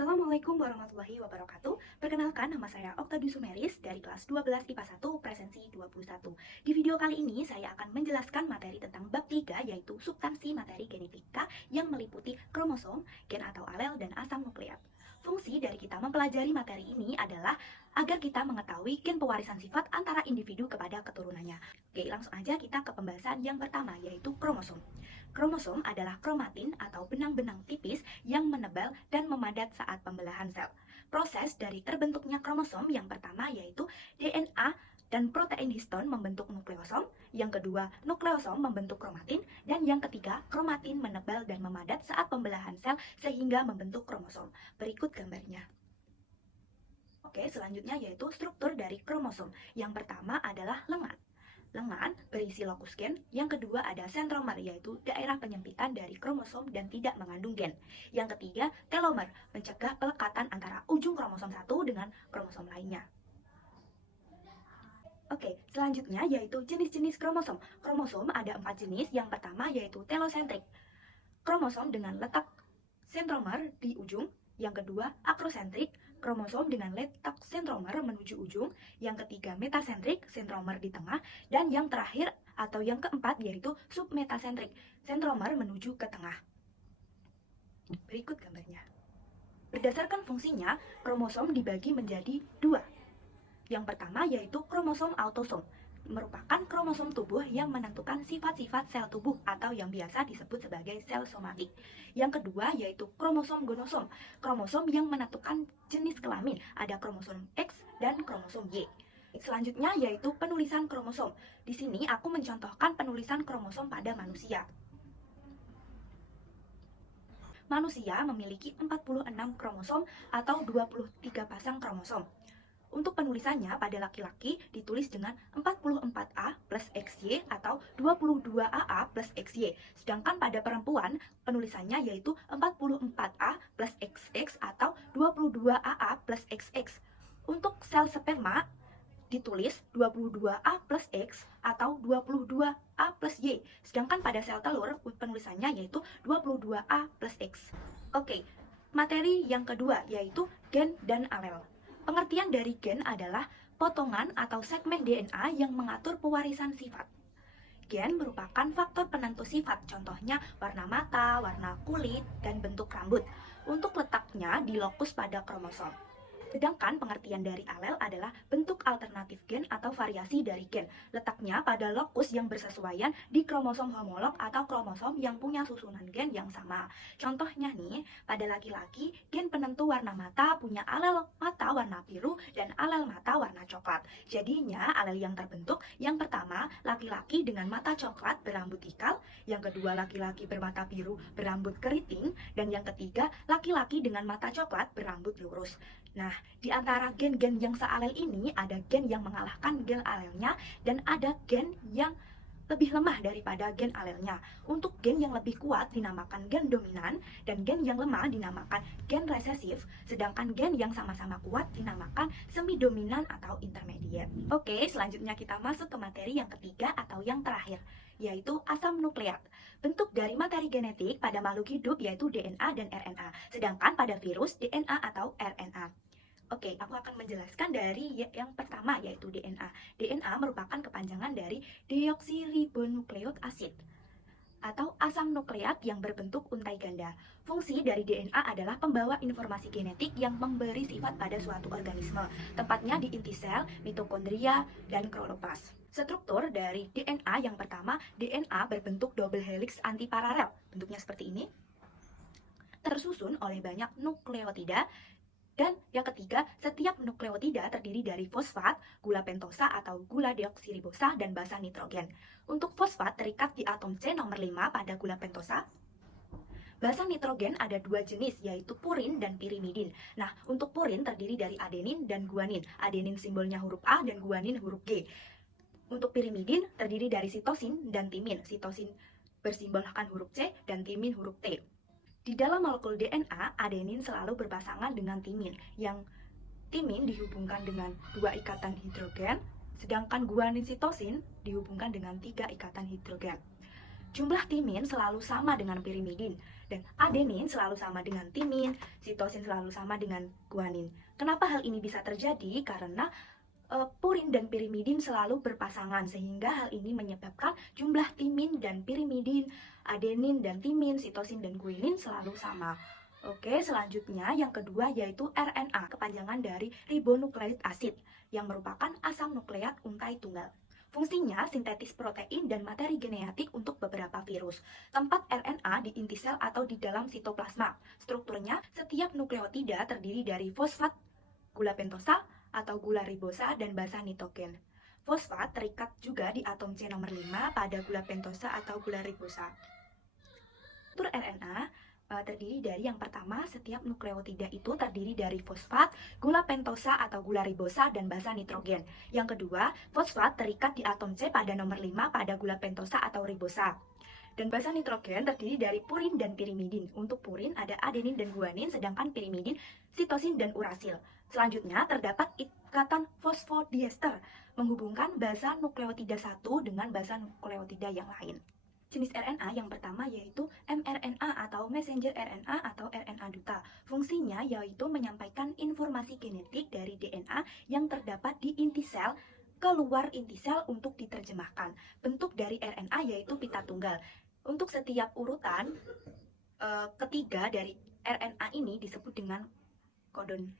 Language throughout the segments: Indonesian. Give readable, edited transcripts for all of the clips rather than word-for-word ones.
Assalamualaikum warahmatullahi wabarakatuh. Perkenalkan, nama saya Oktadu Sumeris dari kelas 12 IPA 1 Presensi 21. Di video kali ini saya akan menjelaskan materi tentang bab 3, yaitu substansi materi genetika yang meliputi kromosom, gen atau alel, dan asam nukleat. Fungsi dari kita mempelajari materi ini adalah agar kita mengetahui gen pewarisan sifat antara individu kepada keturunannya. Oke, langsung aja kita ke pembahasan yang pertama, yaitu kromosom. Kromosom adalah kromatin atau benang-benang tipis yang menebal dan memadat saat pembelahan sel. Proses dari terbentuknya kromosom yang pertama yaitu DNA dan protein histon membentuk nukleosom, yang kedua nukleosom membentuk kromatin, dan yang ketiga kromatin menebal dan memadat saat pembelahan sel sehingga membentuk kromosom. Berikut gambarnya. Oke, selanjutnya yaitu struktur dari kromosom. Yang pertama adalah lengan. Lengan berisi lokus gen, yang kedua ada sentromer, yaitu daerah penyempitan dari kromosom dan tidak mengandung gen. Yang ketiga, telomer, mencegah pelekatan antara ujung kromosom satu dengan kromosom lainnya. Oke, selanjutnya yaitu jenis-jenis kromosom. Kromosom ada 4 jenis, yang pertama yaitu telosentrik, kromosom dengan letak sentromer di ujung. Yang kedua, akrosentrik, kromosom dengan letak sentromer menuju ujung. Yang ketiga, metasentrik, sentromer di tengah. Dan yang terakhir atau yang keempat yaitu submetasentrik, sentromer menuju ke tengah. Berikut gambarnya. Berdasarkan fungsinya, kromosom dibagi menjadi dua. Yang pertama yaitu kromosom autosom, merupakan kromosom tubuh yang menentukan sifat-sifat sel tubuh atau yang biasa disebut sebagai sel somatik. Yang kedua yaitu kromosom gonosom, kromosom yang menentukan jenis kelamin, ada kromosom X dan kromosom Y. Selanjutnya yaitu penulisan kromosom. Di sini aku mencontohkan penulisan kromosom pada manusia. Manusia memiliki 46 kromosom atau 23 pasang kromosom. Untuk penulisannya pada laki-laki ditulis dengan 44A plus XY atau 22AA plus XY. Sedangkan pada perempuan penulisannya yaitu 44A plus XX atau 22AA plus XX. Untuk sel sperma ditulis 22A plus X atau 22A plus Y. Sedangkan pada sel telur penulisannya yaitu 22A plus X. Oke, materi yang kedua yaitu gen dan alel. Pengertian dari gen adalah potongan atau segmen DNA yang mengatur pewarisan sifat. Gen merupakan faktor penentu sifat, contohnya warna mata, warna kulit, dan bentuk rambut. Untuk letaknya di lokus pada kromosom. Sedangkan pengertian dari alel adalah bentuk alternatif gen atau variasi dari gen. Letaknya pada lokus yang bersesuaian di kromosom homolog atau kromosom yang punya susunan gen yang sama. Contohnya nih, pada laki-laki gen penentu warna mata punya alel mata warna biru dan alel mata warna coklat. Jadinya alel yang terbentuk yang pertama laki-laki dengan mata coklat berambut ikal, yang kedua laki-laki bermata biru berambut keriting, dan yang ketiga laki-laki dengan mata coklat berambut lurus. Nah, di antara gen-gen yang sealel ini ada gen yang mengalahkan gen alelnya dan ada gen yang lebih lemah daripada gen alelnya. Untuk gen yang lebih kuat dinamakan gen dominan dan gen yang lemah dinamakan gen resesif, sedangkan gen yang sama-sama kuat dinamakan semi dominan atau intermediate. Oke, selanjutnya kita masuk ke materi yang ketiga atau yang terakhir, yaitu asam nukleat. Bentuk dari materi genetik pada makhluk hidup yaitu DNA dan RNA, sedangkan pada virus DNA atau RNA. Oke, aku akan menjelaskan dari yang pertama yaitu DNA. DNA merupakan kepanjangan dari deoksiribonukleik asid atau asam nukleat yang berbentuk untai ganda. Fungsi dari DNA adalah pembawa informasi genetik yang memberi sifat pada suatu organisme, tepatnya di inti sel, mitokondria, dan kloroplas. Struktur dari DNA yang pertama, DNA berbentuk double helix antiparalel, bentuknya seperti ini, tersusun oleh banyak nukleotida. Dan yang ketiga, setiap nukleotida terdiri dari fosfat, gula pentosa atau gula deoksiribosa, dan basa nitrogen. Untuk fosfat terikat di atom C nomor 5 pada gula pentosa. Basa nitrogen ada dua jenis, yaitu purin dan pirimidin. Nah, untuk purin terdiri dari adenin dan guanin. Adenin simbolnya huruf A dan guanin huruf G. Untuk pirimidin terdiri dari sitosin dan timin. Sitosin bersimbolkan huruf C dan timin huruf T. Di dalam molekul DNA, adenin selalu berpasangan dengan timin, yang timin dihubungkan dengan 2 ikatan hidrogen, sedangkan guanin sitosin dihubungkan dengan 3 ikatan hidrogen. Jumlah timin selalu sama dengan pirimidin, dan adenin selalu sama dengan timin, sitosin selalu sama dengan guanin. Kenapa hal ini bisa terjadi? Karena purin dan pirimidin selalu berpasangan, sehingga hal ini menyebabkan jumlah timin dan pirimidin, adenin dan timin, sitosin dan guanin selalu sama. Oke, selanjutnya yang kedua yaitu RNA, kepanjangan dari ribonukleik asid, yang merupakan asam nukleat untai tunggal. Fungsinya sintetis protein dan materi genetik untuk beberapa virus. Tempat RNA di inti sel atau di dalam sitoplasma. Strukturnya, setiap nukleotida terdiri dari fosfat, gula pentosa, atau gula ribosa, dan basa nitogen. Fosfat terikat juga di atom C nomor 5 pada gula pentosa atau gula ribosa. Struktur RNA terdiri dari yang pertama, setiap nukleotida itu terdiri dari fosfat, gula pentosa atau gula ribosa, dan basa nitrogen. Yang kedua, fosfat terikat di atom C pada nomor 5 pada gula pentosa atau ribosa. Dan basa nitrogen terdiri dari purin dan pirimidin. Untuk purin ada adenin dan guanin, sedangkan pirimidin sitosin dan urasil. Selanjutnya terdapat ikatan fosfodiester menghubungkan basa nukleotida satu dengan basa nukleotida yang lain. Jenis RNA yang pertama yaitu mRNA atau messenger RNA atau RNA duta. Fungsinya yaitu menyampaikan informasi genetik dari DNA yang terdapat di inti sel keluar inti sel untuk diterjemahkan. Bentuk dari RNA yaitu pita tunggal. Untuk setiap urutan ketiga dari RNA ini disebut dengan kodon.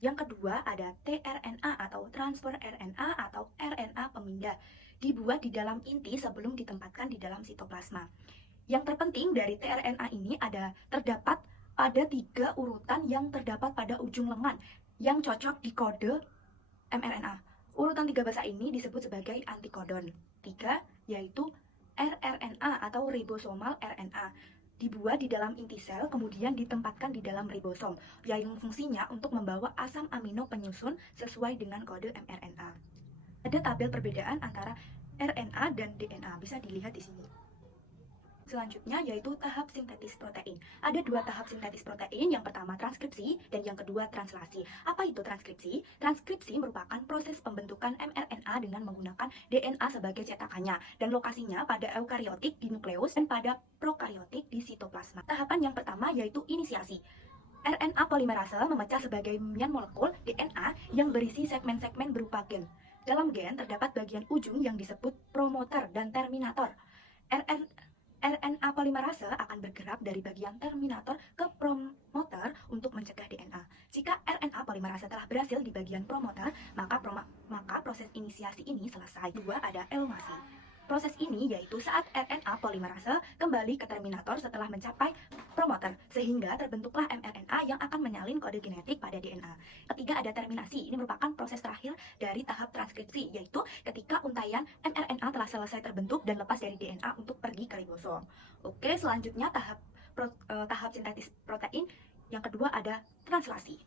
Yang kedua ada tRNA atau transfer RNA atau RNA pemindah, dibuat di dalam inti sebelum ditempatkan di dalam sitoplasma. Yang terpenting dari tRNA ini terdapat pada 3 urutan yang terdapat pada ujung lengan yang cocok di kode mRNA. Urutan 3 basa ini disebut sebagai antikodon. 3 yaitu rRNA atau ribosomal RNA, dibuat di dalam inti sel kemudian ditempatkan di dalam ribosom, yang fungsinya untuk membawa asam amino penyusun sesuai dengan kode mRNA. Ada tabel perbedaan antara RNA dan DNA, bisa dilihat di sini. Selanjutnya yaitu tahap sintetis protein. Ada 2 tahap sintetis protein, yang pertama transkripsi dan yang kedua translasi. Apa itu transkripsi? Transkripsi merupakan proses pembentukan mRNA dengan menggunakan DNA sebagai cetakannya, dan lokasinya pada eukariotik di nukleus dan pada prokariotik di sitoplasma. Tahapan yang pertama yaitu inisiasi. RNA polimerase memecah sebagian molekul DNA yang berisi segmen-segmen berupa gen. Dalam gen terdapat bagian ujung yang disebut promoter dan terminator. RNA polimerase akan bergerak dari bagian terminator ke promoter untuk mencegah DNA. Jika RNA polimerase telah berhasil di bagian promoter, maka proses inisiasi ini selesai. 2 ada elongasi. Proses ini yaitu saat RNA polimerase kembali ke terminator setelah mencapai promoter, sehingga terbentuklah mRNA yang akan menyalin kode genetik pada DNA. Ketiga ada terminasi. Ini merupakan proses terakhir dari tahap transkripsi, yaitu ketika untaian mRNA telah selesai terbentuk dan lepas dari DNA untuk pergi ke ribosom. Oke, selanjutnya tahap sintetis protein yang kedua ada translasi.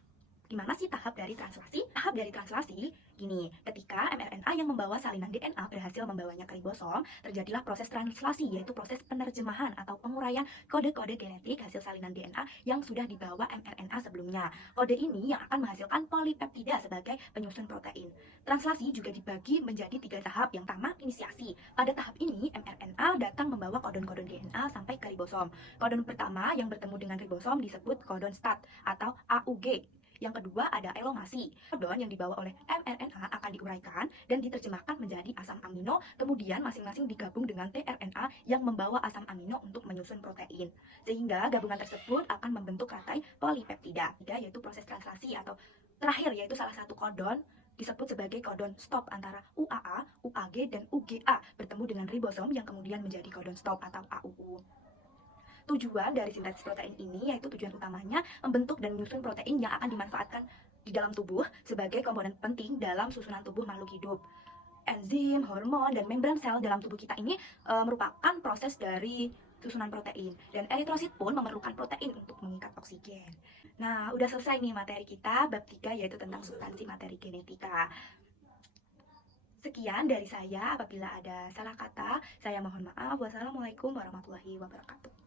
Gimana sih tahap dari translasi? Tahap dari translasi gini, ketika mRNA yang membawa salinan DNA berhasil membawanya ke ribosom, terjadilah proses translasi, yaitu proses penerjemahan atau penguraian kode-kode genetik hasil salinan DNA yang sudah dibawa mRNA sebelumnya. Kode ini yang akan menghasilkan polipeptida sebagai penyusun protein. Translasi juga dibagi menjadi 3 tahap. Yang pertama, inisiasi. Pada tahap ini, mRNA datang membawa kodon-kodon DNA sampai ke ribosom. Kodon pertama yang bertemu dengan ribosom disebut kodon start atau AUG. Yang kedua ada elongasi. Kodon yang dibawa oleh mRNA akan diuraikan dan diterjemahkan menjadi asam amino, kemudian masing-masing digabung dengan tRNA yang membawa asam amino untuk menyusun protein. Sehingga gabungan tersebut akan membentuk rantai polipeptida. Yaitu proses translasi atau terakhir yaitu salah satu kodon disebut sebagai kodon stop antara UAA, UAG, dan UGA bertemu dengan ribosom yang kemudian menjadi kodon stop atau AUU. Tujuan dari sintesis protein ini yaitu tujuan utamanya membentuk dan menyusun protein yang akan dimanfaatkan di dalam tubuh sebagai komponen penting dalam susunan tubuh makhluk hidup. Enzim, hormon, dan membran sel dalam tubuh kita ini merupakan proses dari susunan protein. Dan eritrosit pun memerlukan protein untuk mengikat oksigen. Nah, udah selesai nih materi kita, bab 3 yaitu tentang substansi materi genetika. Sekian dari saya, apabila ada salah kata, saya mohon maaf. Wassalamualaikum warahmatullahi wabarakatuh.